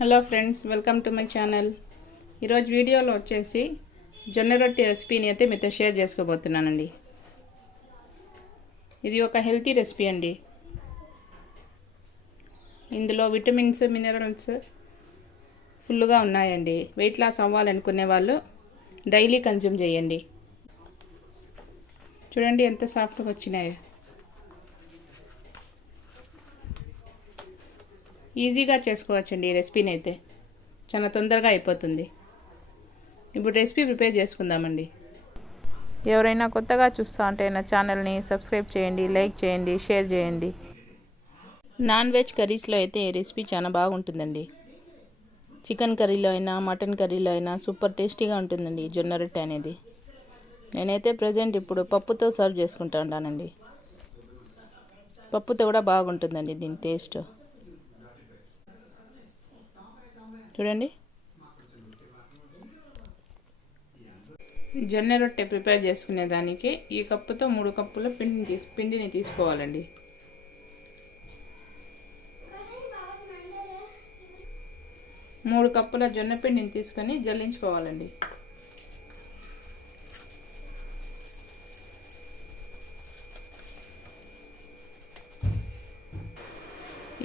Hello friends, welcome to my channel. ఈరోజు వీడియోలో వచ్చేసి జొన్న రొట్టె రెసిపీని అయితే మీతో షేర్ చేసుకోబోతున్నానండి. ఇది ఒక హెల్తీ రెసిపీ అండి. ఇందులో విటమిన్స్, మినరల్స్ ఫుల్గా ఉన్నాయండి. వెయిట్ లాస్ అవ్వాలనుకునే వాళ్ళు డైలీ కన్జ్యూమ్ చేయండి. చూడండి ఎంత సాఫ్ట్గా వచ్చినాయో. ఈజీగా చేసుకోవచ్చండి ఈ రెసిపీని. అయితే చాలా తొందరగా అయిపోతుంది. ఇప్పుడు రెసిపీ ప్రిపేర్ చేసుకుందామండి. ఎవరైనా కొత్తగా చూస్తూ ఉంటే నా ఛానల్ని సబ్స్క్రైబ్ చేయండి, లైక్ చేయండి, షేర్ చేయండి. నాన్ వెజ్ కర్రీస్లో అయితే ఈ రెసిపీ చాలా బాగుంటుందండి. చికెన్ కర్రీలో అయినా, మటన్ కర్రీలో అయినా సూపర్ టేస్టీగా ఉంటుందండి జొన్న రొట్టె అనేది. నేనైతే ప్రజెంట్ ఇప్పుడు పప్పుతో సర్వ్ చేసుకుంటూ ఉంటానండి. పప్పుతో కూడా బాగుంటుందండి దీని టేస్ట్. చూడండి, జొన్న రొట్టె ప్రిపేర్ చేసుకునే దానికి ఈ కప్పుతో 3 కప్పుల పిండిని తీసుకోవాలండి. మూడు కప్పుల జొన్న పిండిని తీసుకొని జల్లించుకోవాలండి.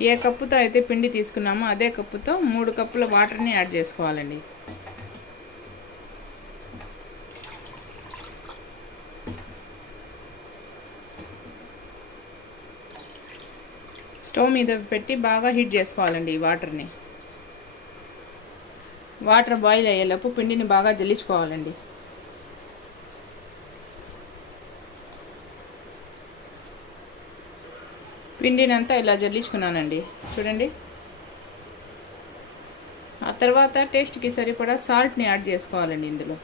ఏ కప్పుతో అయితే పిండి తీసుకున్నామో అదే కప్పుతో 3 కప్పుల వాటర్ని యాడ్ చేసుకోవాలండి. స్టవ్ మీద పెట్టి బాగా హీట్ చేసుకోవాలండి ఈ వాటర్ని. వాటర్ బాయిల్ అయ్యేలోపు పిండిని బాగా జల్లించుకోవాలండి. పిండిని అంతా ఇలా జల్లించుకున్నానండి. చూడండి, ఆ తర్వాత టేస్ట్కి సరిపడా సాల్ట్ని యాడ్ చేసుకోవాలండి. ఇందులో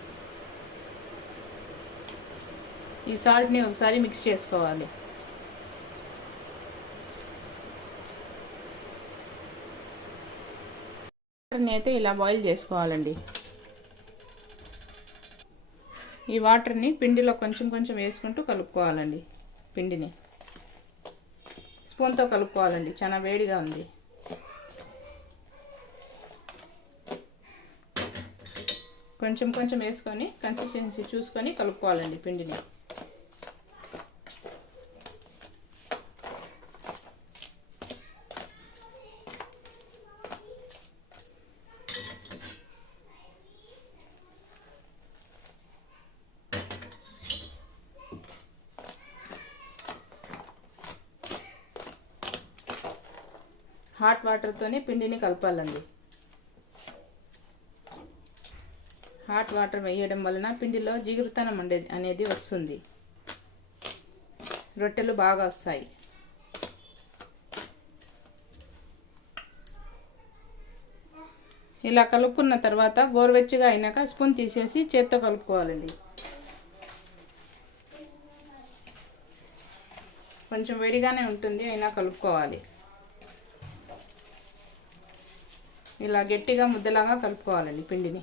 ఈ సాల్ట్ని ఒకసారి మిక్స్ చేసుకోవాలి. వాటర్ని అయితే ఇలా బాయిల్ చేసుకోవాలండి. ఈ వాటర్ని పిండిలో కొంచెం కొంచెం వేసుకుంటూ కలుపుకోవాలండి. పిండిని స్పూన్తో కలుపుకోవాలండి, చాలా వేడిగా ఉంది. కొంచెం కొంచెం వేసుకొని కన్సిస్టెన్సీ చూసుకొని కలుపుకోవాలండి పిండిని. హాట్ వాటర్తోనే పిండిని కలపాలండి. హాట్ వాటర్ వేయడం వలన పిండిలో జిగురుతనం అనేది వస్తుంది. రొట్టెలు బాగా వస్తాయి. ఇలా కలుపుకున్న తర్వాత గోరువెచ్చగా అయినాక స్పూన్ తీసేసి చేత్తో కలుపుకోవాలండి. కొంచెం వేడిగానే ఉంటుంది, అయినా కలుపుకోవాలి. ఇలా గట్టిగా ముద్దలాగా కలుపుకోవాలండి పిండిని.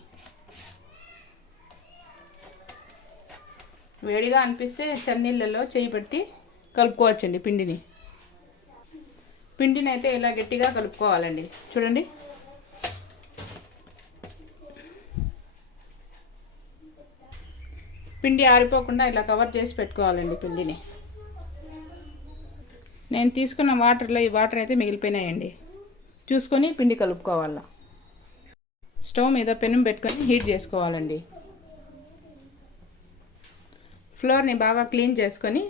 వేడిగా అనిపిస్తే చన్నీళ్ళలో చేయి పెట్టి కలుపుకోవచ్చండి పిండిని. పిండిని అయితే ఇలా గట్టిగా కలుపుకోవాలండి. చూడండి, పిండి ఆరిపోకుండా ఇలా కవర్ చేసి పెట్టుకోవాలండి పిండిని. నేను తీసుకున్న వాటర్లో ఈ వాటర్ అయితే మిగిలిపోయినాయండి. చూసుకొని పిండి కలుపుకోవాలి. స్టవ్ మీద పెనం పెట్టుకొని హీట్ చేసుకోవాలండి. ఫ్లోర్ని బాగా క్లీన్ చేసుకొని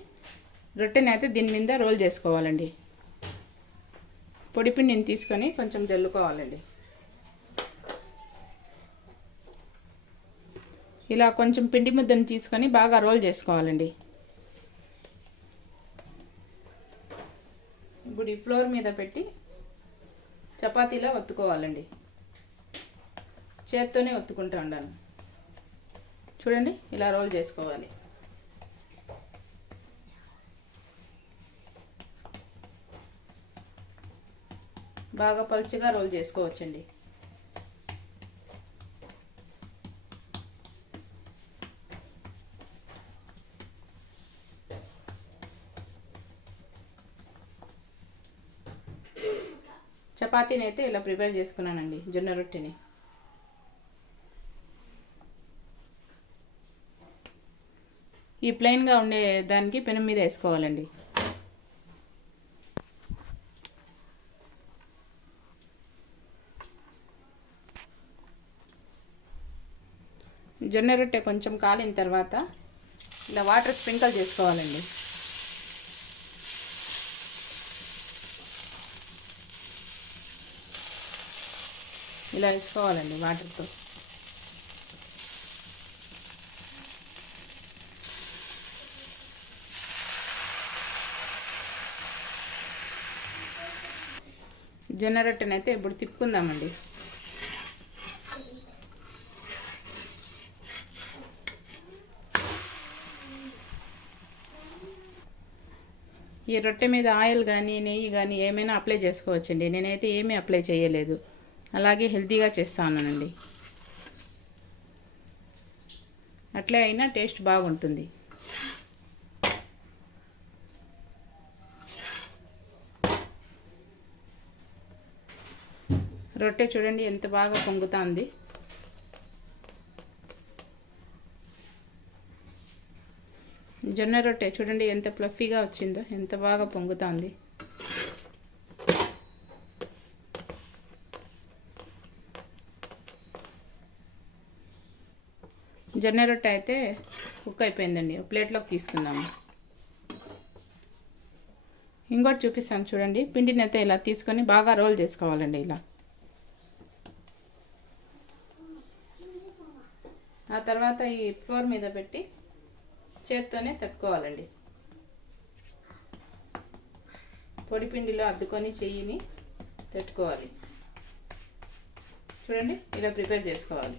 రొట్టెని అయితే దీని మీద రోల్ చేసుకోవాలండి. పొడి పిండిని తీసుకొని కొంచెం జల్లుకోవాలండి. ఇలా కొంచెం పిండి ముద్దను తీసుకొని బాగా రోల్ చేసుకోవాలండి. ఇప్పుడు ఈ ఫ్లోర్ మీద పెట్టి చపాతీలా ఒత్తుకోవాలండి. చేత్తోనే ఒత్తుకుంటూ ఉండాలి. చూడండి, ఇలా రోల్ చేసుకోవాలి. బాగా పలుచగా రోల్ చేసుకోవచ్చండి. చపాతీని అయితే ఇలా ప్రిపేర్ చేసుకున్నానండి, జొన్న రొట్టెని. ఈ ప్లెయిన్గా ఉండే దానికి పెనం మీద వేసుకోవాలండి. జొన్న రొట్టె కొంచెం కాలిన తర్వాత ఇలా వాటర్ స్ప్రింకిల్ చేసుకోవాలండి. ఇలా వేసుకోవాలండి వాటర్తో. జొన్న రొట్టెనైతే ఇప్పుడు తిప్పుకుందామండి. ఈ రొట్టె మీద ఆయిల్ కానీ నెయ్యి కానీ ఏమైనా అప్లై చేసుకోవచ్చండి. నేనైతే ఏమీ అప్లై చేయలేదు, అలాగే హెల్తీగా చేస్తానండి. అట్లే అయినా టేస్ట్ బాగుంటుంది. రొట్టె చూడండి ఎంత బాగా పొంగుతుంది. జొన్న రొట్టె చూడండి ఎంత ఫ్లఫీగా వచ్చిందో, ఎంత బాగా పొంగుతుంది. జొన్న రొట్టె అయితే కుక్ అయిపోయిందండి. ప్లేట్లోకి తీసుకుందాము. ఇంకోటి చూపిస్తాను చూడండి. పిండిని అయితే ఇలా తీసుకొని బాగా రోల్ చేసుకోవాలండి. ఇలా ఆ తర్వాత ఈ ఫ్లోర్ మీద పెట్టి చేత్తోనే తట్టుకోవాలండి. పొడి పిండిలో అద్దుకొని చెయ్యిని తట్టుకోవాలి. చూడండి ఇలా ప్రిపేర్ చేసుకోవాలి.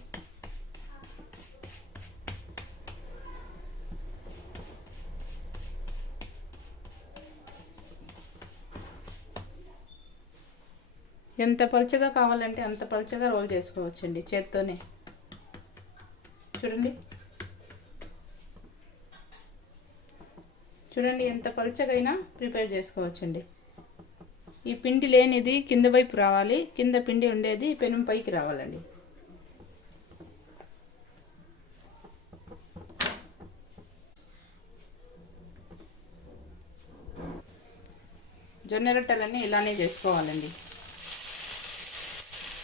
ఎంత పలుచగా కావాలంటే అంత పలుచగా రోల్ చేసుకోవచ్చండి చేత్తోనే. చూడండి చూడండి ఎంత పలుచగైనా ప్రిపేర్ చేసుకోవచ్చండి. ఈ పిండి లేనిది కింద వైపు రావాలి, కింద పిండి ఉండేది పెనం పైకి రావాలండి. జొన్న రొట్టెలన్నీ ఇలానే చేసుకోవాలండి.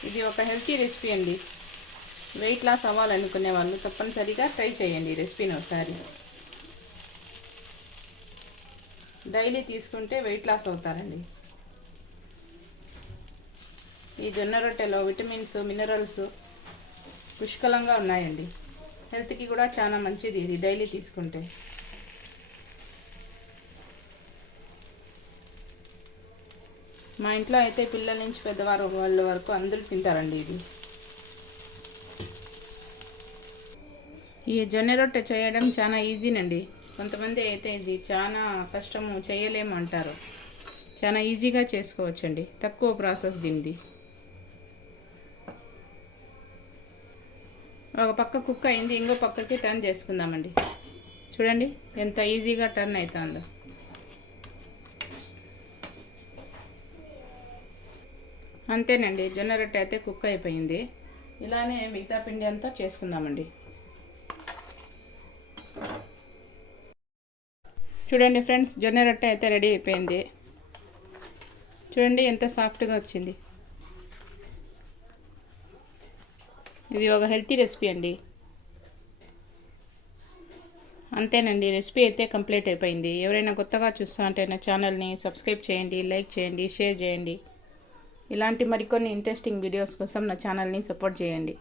ఇది ఒక హెల్తీ రెసిపీ అండి. వెయిట్ లాస్ అవ్వాలనుకునే వాళ్ళు తప్పనిసరిగా ట్రై చేయండి ఈ రెసిపీని ఒకసారి. డైలీ తీసుకుంటే వెయిట్ లాస్ అవుతారండి. ఈ జొన్న రొట్టెలో విటమిన్స్, మినరల్స్ పుష్కలంగా ఉన్నాయండి. హెల్త్కి కూడా చాలా మంచిది ఇది డైలీ తీసుకుంటే. మా ఇంట్లో అయితే పిల్లల నుంచి పెద్దవారు వాళ్ళ వరకు అందరూ తింటారండి ఇది. ఈ జొన్న రొట్టె చేయడం చాలా ఈజీనండి. కొంతమంది అయితే ఇది చాలా కష్టము చేయలేము అంటారు. చాలా ఈజీగా చేసుకోవచ్చండి, తక్కువ ప్రాసెస్ దీనిది. ఒక పక్క కుక్ అయింది, ఇంకో పక్కకి టర్న్ చేసుకుందామండి. చూడండి ఎంత ఈజీగా టర్న్ అవుతుందో. అంతేనండి, జొన్న రొట్టె అయితే కుక్ అయిపోయింది. ఇలానే మిగతా పిండి అంతా చేసుకుందామండి. చూడండి ఫ్రెండ్స్, జొన్న రొట్టె అయితే రెడీ అయిపోయింది. చూడండి ఎంత సాఫ్ట్గా వచ్చింది. ఇది ఒక హెల్తీ రెసిపీ అండి. అంతేనండి, రెసిపీ అయితే కంప్లీట్ అయిపోయింది. ఎవరైనా కొత్తగా చూస్తా అంటే నా ఛానల్ని సబ్స్క్రైబ్ చేయండి, లైక్ చేయండి, షేర్ చేయండి. ఇలాంటి మరికొన్ని ఇంట్రెస్టింగ్ వీడియోస్ కోసం నా ఛానల్ని సపోర్ట్ చేయండి.